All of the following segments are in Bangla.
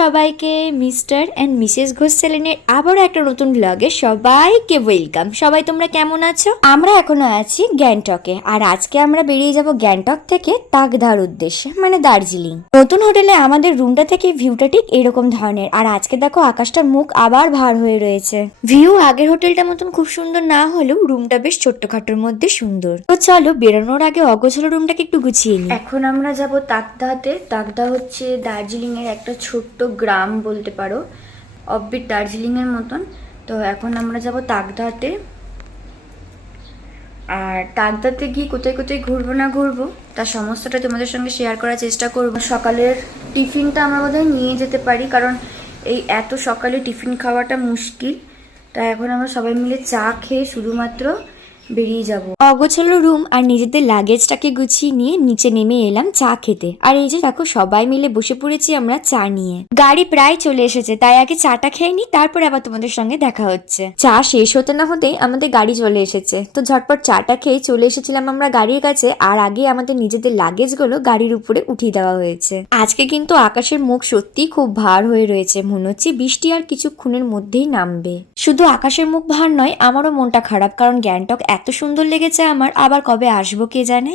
সবাইকে, মিস্টার অ্যান্ড মিসেস ঘোষ সেলেনের আবারও একটা নতুন ব্লগে সবাইকে ওয়েলকাম সবাই তোমরা কেমন আছো? আমরা এখনও আছি গ্যাংটকে, আর আজকে আমরা বেরিয়ে যাব গ্যাংটক থেকে তাকদার উদ্দেশ্যে মানে দার্জিলিং। নতুন হোটেলে আমাদের রুমটা থেকে ভিউটা ঠিক এরকম ধরনের, আর আজকে দেখো আকাশটার মুখ আবার ভার হয়ে রয়েছে। ভিউ আগের হোটেলটার মতন খুব সুন্দর না হলেও রুমটা বেশ ছোট্টখাটোর মধ্যে সুন্দর। তো চলো বেরোনোর আগে অগোছলো রুমটাকে একটু গুছিয়ে নিই। এখন আমরা যাব তাকদাতে তাকদা হচ্ছে দার্জিলিং এর একটা ছোট্ট গ্রাম বলতে পারো অববিট দার্জিলিং এর মতন। তো এখন আমরা যাব তাকদাতে। আর তাকদাতে গিয়ে কোথায় কোথায় ঘুরবো না ঘুরবো তার সমস্তটা তোমাদের সঙ্গে শেয়ার করার চেষ্টা করব। সকালের টিফিনটা আমরা বোধহয় নিয়ে যেতে পারি, কারণ এই এত সকালে টিফিন খাওয়াটা মুশকিল। তাই এখন আমরা সবাই মিলে চা খেয়ে শুধুমাত্র বেরিয়ে যাব। অগোছালো রুম আর নিজেদের লাগেজটাকে গুছিয়ে নিয়ে নিচে নেমে এলাম চা খেতে। আর এই যে দেখো, সবাই মিলে বসে পড়েছি আমরা চা নিয়ে। গাড়ি প্রায় চলে এসেছে, তাই আগে চাটা খেয়ে নি তারপরে আবার তোমাদের সঙ্গে দেখা হচ্ছে। চা শেষ হতে না হতেই আমাদের গাড়ি চলে এসেছে। তো ঝটপট চাটা খেয়ে চলে এসেছিলাম আমরা গাড়ির কাছে, আর আগে আমাদের নিজেদের লাগেজগুলো গাড়ির উপরে উঠিয়ে দেওয়া হয়েছে। আজকে কিন্তু আকাশের মুখ সত্যি খুব ভার হয়ে রয়েছে, মনে হচ্ছে বৃষ্টি আর কিছুক্ষণের মধ্যেই নামবে। শুধু আকাশের মুখ ভার নয়, আমারও মনটা খারাপ, কারণ গ্যাংটক এত সুন্দর লেগেছে আমার আবার কবে আসব কে জানে?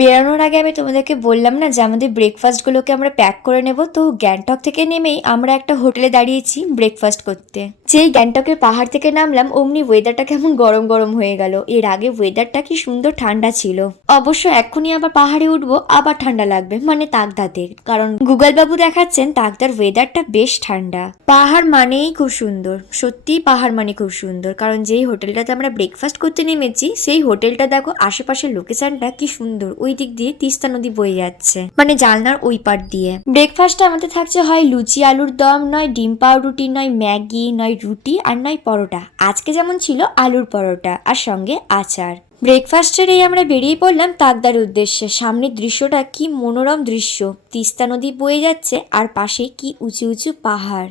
বেরোনোর আগে আমি তোমাদেরকে বললাম না যে আমাদের ব্রেকফাস্টগুলোকে আমরা প্যাক করে নেব। তো গ্যাংটক থেকে নেমেই আমরা একটা হোটেলে দাঁড়িয়েছি ব্রেকফাস্ট করতে। যেই গ্যাংটকের পাহাড় থেকে নামলাম, অমনি ওয়েদারটা কেমন গরম গরম হয়ে গেল। এর আগে ওয়েদারটা কি সুন্দর ঠান্ডা ছিল। অবশ্য এখনই আবার পাহাড়ে উঠবো, আবার ঠান্ডা লাগবে মানে তাকদাতে কারণ গুগল বাবু দেখাচ্ছেন তাকদার ওয়েদারটা বেশ ঠান্ডা। পাহাড় মানেই খুব সুন্দর। সত্যিই পাহাড় মানে খুব সুন্দর। কারণ যেই হোটেলটাতে আমরা ব্রেকফাস্ট করতে নেমেছি, সেই হোটেলটা দেখো, আশেপাশের লোকেশনটা কি সুন্দর। ওই দিক দিয়ে তিস্তা নদী বয়ে যাচ্ছে মানে জালনার ওই পার দিয়ে। ব্রেকফাস্টে আমাদের থাকছে হয় লুচি, আলুর দম, নয় ডিম পাউরুটি, নয় ম্যাগি, নয় রুটি আর নয় পরোটা। আজকে যেমন ছিল আলুর পরোটা আর সঙ্গে আচার। ব্রেকফাস্টের এই আমরা বেরিয়ে পড়লাম তাকদার উদ্দেশ্যে। সামনের দৃশ্যটা কি মনোরম দৃশ্য। তিস্তা নদী বয়ে যাচ্ছে আর পাশে কি উঁচু উঁচু পাহাড়।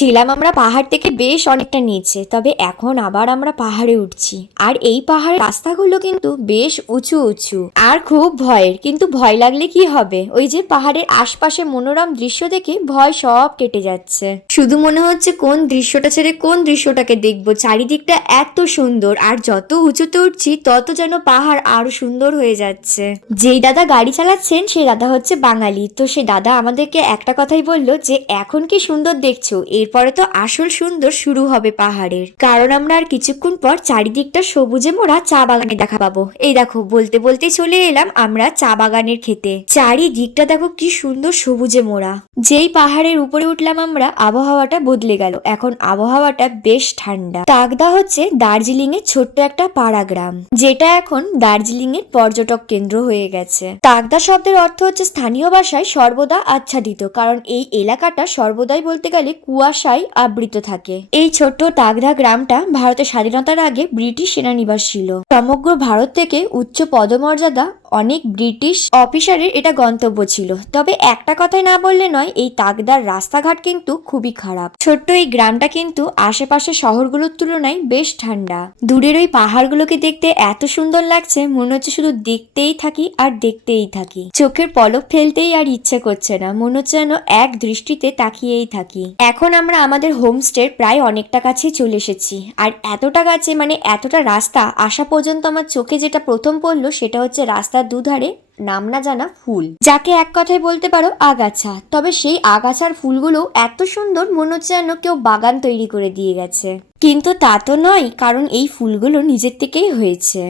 ছিলাম, আমরা পাহাড় থেকে বেশ অনেকটা নিচে, তবে এখন আবার আমরা পাহাড়ে উঠছি। আর এই পাহাড়ের রাস্তাগুলো কিন্তু বেশ উঁচু উঁচু। আর খুব ভয়ের, কিন্তু ভয় লাগলে কি হবে? ওই যে পাহাড়ের আশপাশে মনোরম দৃশ্য দেখে ভয় সব কেটে যাচ্ছে। শুধু মনে হচ্ছে কোন দৃশ্যটা ছেড়ে কোন দৃশ্যটাকে দেখব। চারিদিকটা এত সুন্দর, আর যত উঁচুতে উঠছি, তত যেন পাহাড় আরও সুন্দর হয়ে যাচ্ছে। যেই দাদা গাড়ি চালাচ্ছেন সেই দাদা হচ্ছে বাঙালি। তো সেই দাদা আমাদেরকে একটা কথাই বলল যে, এখন কি সুন্দর দেখছ? এরপরে তো আসল সুন্দর শুরু হবে পাহাড়ের। কারণ আমরা আর কিছুক্ষণ পর চারিদিকটা সবুজে মোড়া চা বাগানে দেখা পাবো। এই দেখো, বলতে বলতে চলে এলাম আমরা চা বাগানের খেতে চারিদিকটা দেখো কি সুন্দর সবুজে মোড়া। যেই পাহাড়ের উপরে উঠলাম আমরা, আবহাওয়াটা বদলে গেল। এখন আবহাওয়াটা বেশ ঠান্ডা। তাগদা হচ্ছে দার্জিলিং এর ছোট্ট একটা পাড়া গ্রাম, যেটা এখন দার্জিলিং এর পর্যটক কেন্দ্র হয়ে গেছে। তাগদা শব্দের অর্থ হচ্ছে স্থানীয় ভাষায় সর্বদা আচ্ছাদিত, কারণ এই এলাকাটা সর্বদাই বলতে গেলে কুয়াশায় আবৃত থাকে। এই ছোট্ট তাগদা গ্রামটা ভারতের স্বাধীনতার আগে ব্রিটিশ সেনানিবাস ছিল। সমগ্র ভারত থেকে উচ্চ পদমর্যাদা অনেক ব্রিটিশ অফিসারের এটা গন্তব্য ছিল। তবে একটা কথাই না বললে নয়, এই তাগদার রাস্তাঘাট কিন্তু খুবই খারাপ। ছোট্ট এই গ্রামটা কিন্তু আশেপাশে শহরগুলোর তুলনায় বেশ ঠান্ডা। দূরের ওই পাহাড়গুলোকে দেখতে এত সুন্দর লাগছে, মনে হচ্ছে শুধু দেখতেই থাকি আর দেখতেই থাকি। চোখের পলক ফেলতেই আর ইচ্ছে করছে না, মনে হচ্ছে যেন এক দৃষ্টিতে তাকিয়েই থাকি। এখন আমরা আমাদের হোমস্টের প্রায় অনেকটা কাছেই চলে এসেছি। আর এতটা কাছে মানে এতটা রাস্তা আসা পর্যন্ত আমার চোখে যেটা প্রথম পড়ল সেটা হচ্ছে রাস্তার দুধারে নাম না জানা ফুল। যাকে এক কথায় বলতে পারো আগাছা। তবে সেই আগাছার ফুলগুলো এত সুন্দর মনে হচ্ছে যেন কেউ বাগান তৈরি করে দিয়ে গেছে। কিন্তু তা তো নয়, কারণ এই ফুলগুলো নিজের থেকেই হয়েছে।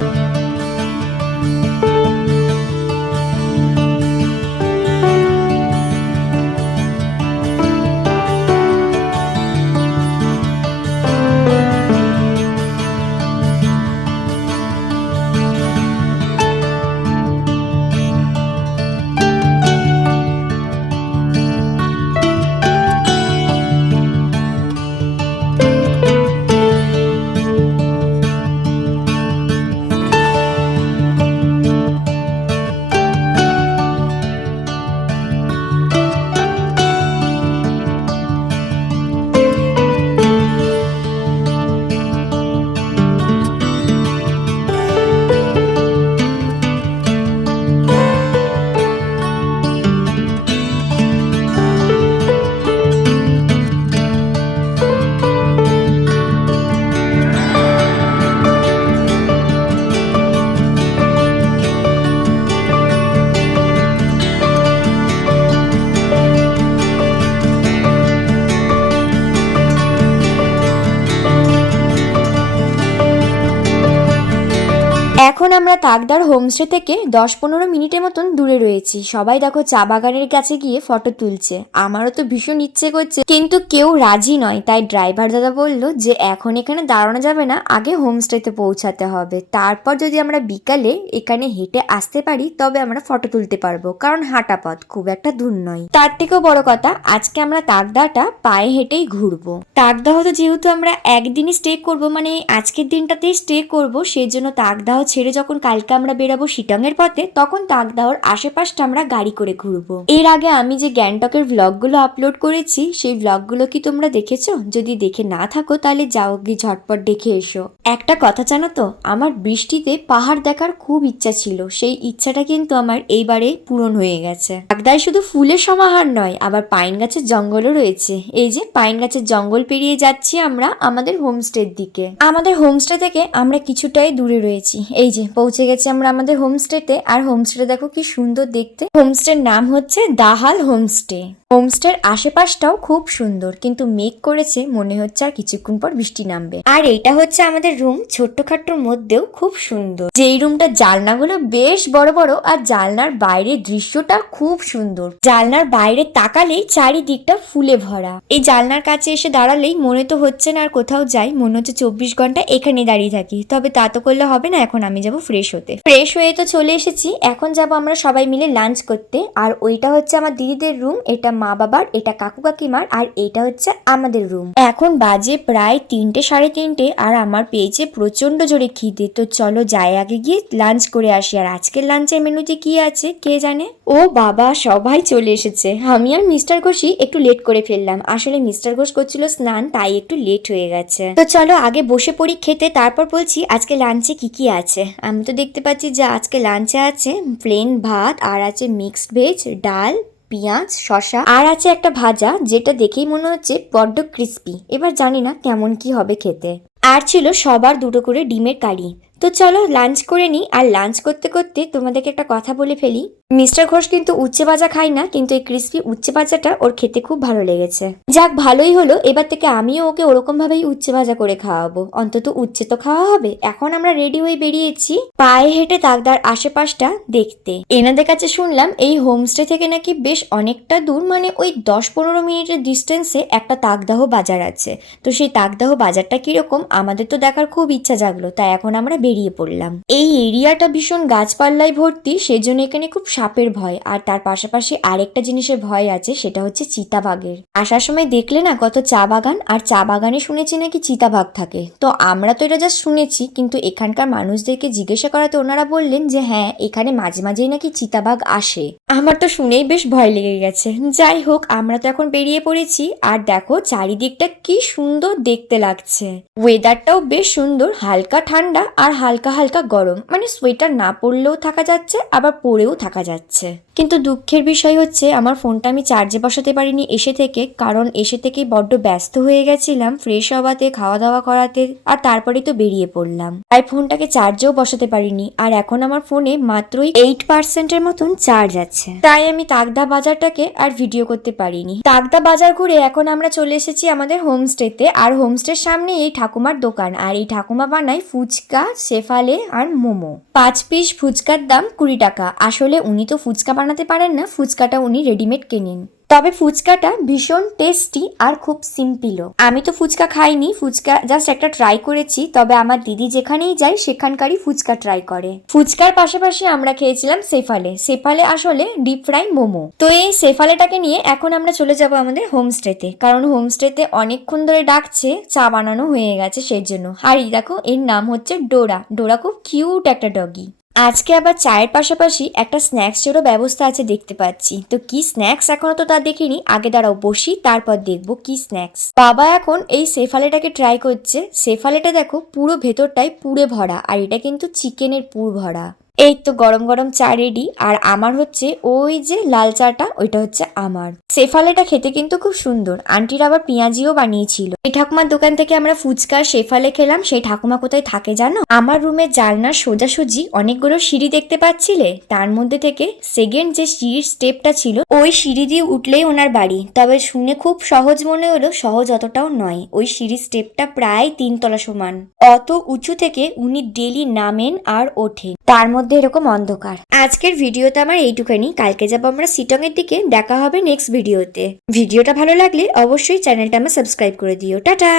এখন আমরা তাকদার হোমস্টে থেকে দশ পনেরো মিনিটের মতন দূরে রয়েছি। সবাই দেখো চা বাগানের কাছে গিয়ে ফটো তুলছে। আমারও তো ভীষণ ইচ্ছে করছে, কিন্তু কেউ রাজি নয়। তাই ড্রাইভার দাদা বলল যে, এখন এখানে দাঁড়ানো যাবে না, আগে হোমস্টেতে পৌঁছাতে হবে। তারপর যদি আমরা বিকালে এখানে হেঁটে আসতে পারি, তবে আমরা ফটো তুলতে পারব। কারণ হাঁটা পথ খুব একটা দূর নয়। তার থেকেও বড় কথা, আজকে আমরা তাকদাটা পায়ে হেঁটেই ঘুরবো। তাকদাহ তো যেহেতু আমরা একদিনই স্টে করব মানে আজকের দিনটাতেই স্টে করব, সেই জন্য তাকদাহ ছেড়ে যখন কালকে আমরা বেরাবো শিটংয়ের পথে, তখন তাকদাহর আশেপাশটা আমরা গাড়ি করে ঘুরবো। এর আগে আমি যে গ্যাংটকের ভ্লগগুলো আপলোড করেছি, সেই ভ্লগগুলো কি তোমরা দেখেছ? যদি দেখে না থাকো, তাহলে যাও গিয়ে ঝটপট দেখে এসো। একটা কথা জানো তো, আমার বৃষ্টিতে পাহাড় দেখার খুব ইচ্ছা ছিল। সেই ইচ্ছাটা কিন্তু আমার এইবারে পূরণ হয়ে গেছে। বাগদায় শুধু ফুলের সমাহার নয়, আবার পাইন গাছের জঙ্গলও রয়েছে। এই যে পাইন গাছের জঙ্গল পেরিয়ে যাচ্ছি আমরা আমাদের হোমস্টের দিকে। আমাদের হোমস্টে থেকে আমরা কিছুটাই দূরে রয়েছি। এই যে পৌঁছে গেছি আমরা আমাদের হোমস্টেতে আর হোমস্টে দেখো কি সুন্দর দেখতে। হোমস্টের নাম হচ্ছে দাহাল হোমস্টে হোমস্টের আশেপাশটাও খুব সুন্দর, কিন্তু মেঘ করেছে, মনে হচ্ছে আর কিছুক্ষণ পর বৃষ্টি নামবে। আর এইটা হচ্ছে আমাদের রুম, ছোট্টখাট্টোর মধ্যেও খুব সুন্দর। যেই রুমটার জালনাগুলো বেশ বড় বড়, আর জালনার বাইরের দৃশ্যটা খুব সুন্দর। জালনার বাইরে তাকালেই চারিদিকটা ফুলে ভরা। এই জালনার কাছে এসে দাঁড়ালেই মনে তো হচ্ছে না আর কোথাও যাই, মনে হচ্ছে চব্বিশ ঘণ্টা এখানে দাঁড়িয়ে থাকি। তবে তা তো করলে হবে না, এখন আমি যাব ফ্রেশ হতে। ফ্রেশ হয়ে তো চলে এসেছি, এখন যাব আমরা সবাই মিলে লাঞ্চ করতে। আর ওইটা হচ্ছে আমার দিদিদের রুম, এটা মা বাবার এটা কাকু কাকিমার আর এটা হচ্ছে আমাদের রুম এখন বাজে প্রায় তিনটে, সাড়ে তিনটে আর আমার পেয়েছে প্রচণ্ড জোরে খিদে। তো চলো যাই আগে গিয়ে লাঞ্চ করে আসি। আর আজকের লাঞ্চের মেনুতে কি আছে, কে জানে? ও বাবা, সবাই চলে এসেছে। আমি আর মিস্টার ঘোষই একটু লেট করে ফেললাম। আসলে মিস্টার ঘোষ করছিল স্নান, তাই একটু লেট হয়ে গেছে। তো চলো আগে বসে পড়ি খেতে, তারপর বলছি আজকে লাঞ্চে কি কি আছে। আমি তো দেখতে পাচ্ছি যে আজকে লাঞ্চে আছে প্লেন ভাত আর আছে মিক্সড ভেজ ডাল পেঁয়াজ শশা আর আছে একটা ভাজা যেটা দেখেই মনে হচ্ছে বড্ড ক্রিস্পি এবার জানি না কেমন কি হবে খেতে। আর ছিল সবার দুটো করে ডিমের কারি। তো চলো লাঞ্চ করে নিই। আর লাঞ্চ করতে করতে তোমাদেরকে একটা কথা বলে ফেলি। মিস্টার ঘোষ কিন্তু উচ্চে ভাজা খায় না, কিন্তু এই ক্রিস্পি উচ্চে ভাজাটা ওর খেতে খুব ভালো লেগেছে। যাক, ভালোই হলো। এবার থেকে আমিও ওকে ওরকম ভাবেই উচ্চে ভাজা করে খাওয়াবো। অন্তত উচ্চে তো খাওয়া হবে। এখন আমরা রেডি হয়ে বেরিয়েছি পায়ে হেঁটে তাকদার আশেপাশটা দেখতে। এনাদের কাছে শুনলাম এই হোমস্টে থেকে নাকি বেশ অনেকটা দূর মানে ওই দশ পনেরো মিনিটের ডিস্টেন্সে একটা তাকদাহ বাজার আছে। তো সেই তাকদাহ বাজারটা কীরকম আমাদের তো দেখার খুব ইচ্ছা জাগলো, তাই এখন আমরা বেরিয়ে পড়লাম। এই এরিয়াটা ভীষণ গাছপাল্লায় ভর্তি, সেজন্য এখানে খুব সাপের ভয়। আর তার পাশাপাশি আরেকটা জিনিসের ভয় আছে, সেটা হচ্ছে চিতাবাঘের। আসার সময় দেখলে না কত চা বাগান, আর চা বাগানে শুনেছি নাকি চিতাবাঘ থাকে। তো আমরা তো এটা জাস্ট শুনেছি, কিন্তু এখানকার মানুষদেরকে জিজ্ঞাসা করাতে ওনারা বললেন যে হ্যাঁ এখানে মাঝে মাঝেই নাকি চিতাবাঘ আসে। আমার তো শুনেই বেশ ভয় লেগে গেছে। যাই হোক, আমরা তো এখন বেরিয়ে পড়েছি, আর দেখো চারিদিকটা কি সুন্দর দেখতে লাগছে। ওয়েদারটাও বেশ সুন্দর, হালকা ঠান্ডা, আর হালকা হালকা গরম। মানে সোয়েটার না পরলেও থাকা যাচ্ছে আবার পরেও থাকা যাচ্ছে। কিন্তু দুঃখের বিষয় হচ্ছে, আমার ফোনটা আমি চার্জে বসাতে পারিনি এসে থেকে, কারণ এসে থেকেই বড্ড ব্যস্ত হয়ে গেছিলাম, ফ্রেশ হওয়াতে খাওয়া দাওয়া করাতে, আর তারপরে তো বেরিয়ে পড়লাম। তাই ফোনটাকে চার্জেও বসাতে পারিনি, আর এখন আমার ফোনে মাত্রই এইট পার্সেন্টের মতন চার্জ আছে। তাই আমি তাকদা বাজারটাকে আর ভিডিও করতে পারিনি। তাকদা বাজার ঘুরে এখন আমরা চলে এসেছি আমাদের হোমস্টেতে, আর হোমস্টের সামনে এই ঠাকুমার দোকান, আর এই ঠাকুমা বানায় ফুচকা, শেফালে আর মোমো। পাঁচ পিস ফুচকার দাম কুড়ি টাকা, আসলে উনি তো ফুচকা বানাতে পারেন না, ফুচকাটা উনি রেডিমেড কেনেন। তবে ফুচকাটা ভীষণ টেস্টি আর খুব সিম্পলও আমি তো ফুচকা খাইনি, ফুচকা জাস্ট একটা ট্রাই করেছি, তবে আমার দিদি যেখানেই যায় সেখানকারই ফুচকা ট্রাই করে। ফুচকার পাশাপাশি আমরা খেয়েছিলাম সেফালে সেফালে আসলে ডিপ ফ্রাই মোমো। তো এই সেফালেটাকে নিয়ে এখন আমরা চলে যাব আমাদের হোমস্টেতে কারণ হোমস্টেতে অনেকক্ষণ ধরে ডাকছে, চা বানানো হয়ে গেছে সেই জন্য আর দেখো, এর নাম হচ্ছে ডোরা। ডোরা খুব কিউট একটা ডগি আজকে আবার চায়ের পাশাপাশি একটা স্ন্যাক্সেরও ব্যবস্থা আছে দেখতে পাচ্ছি। তো কি স্ন্যাক্স এখনও তো তা দেখিনি? আগে দাঁড়াও, বসি, তারপর দেখব কি স্ন্যাক্স। বাবা এখন এই সেফালেটাকে ট্রাই করছে। সেফালেটা দেখো, পুরো ভেতরটাই পুরে ভরা, আর এটা কিন্তু চিকেনের পুর ভরা। এই তো গরম গরম চা রেডি আর আমার হচ্ছে ওই যে লাল চাটা, ওইটা হচ্ছে আমার। সেফালেটা খেতে কিন্তু খুব সুন্দর। আন্টির আবার পেঁয়াজিও বানিয়েছিল। এই ঠাকুমার দোকান থেকে আমরা ফুচকা শেফালে খেলাম। সেই ঠাকুমা কোথায় থাকে জানো? আমার রুমের জানলার সোজাসুজি অনেকগুলো সিঁড়ি দেখতে পাচ্ছিলে? তার মধ্যে থেকে সেকেন্ড যে সিঁড়ির স্টেপটা ছিল, ওই সিঁড়ি দিয়ে উঠলেই ওনার বাড়ি। তবে শুনে খুব সহজ মনে হলো, সহজ অতটাও নয়। ওই সিঁড়ির স্টেপটা প্রায় তিনতলা সমান। অত উঁচু থেকে উনি ডেলি নামেন আর ওঠেন। তার মধ্যে এরকম অন্ধকার। আজকের ভিডিওতে আমার এইটুখানি। কালকে যাব আমরা সিটং এর দিকে। দেখা হবে নেক্সট ভিডিওতে। ভিডিওটা ভালো লাগলে অবশ্যই চ্যানেলটা আমার সাবস্ক্রাইব করে দিও। টাটা!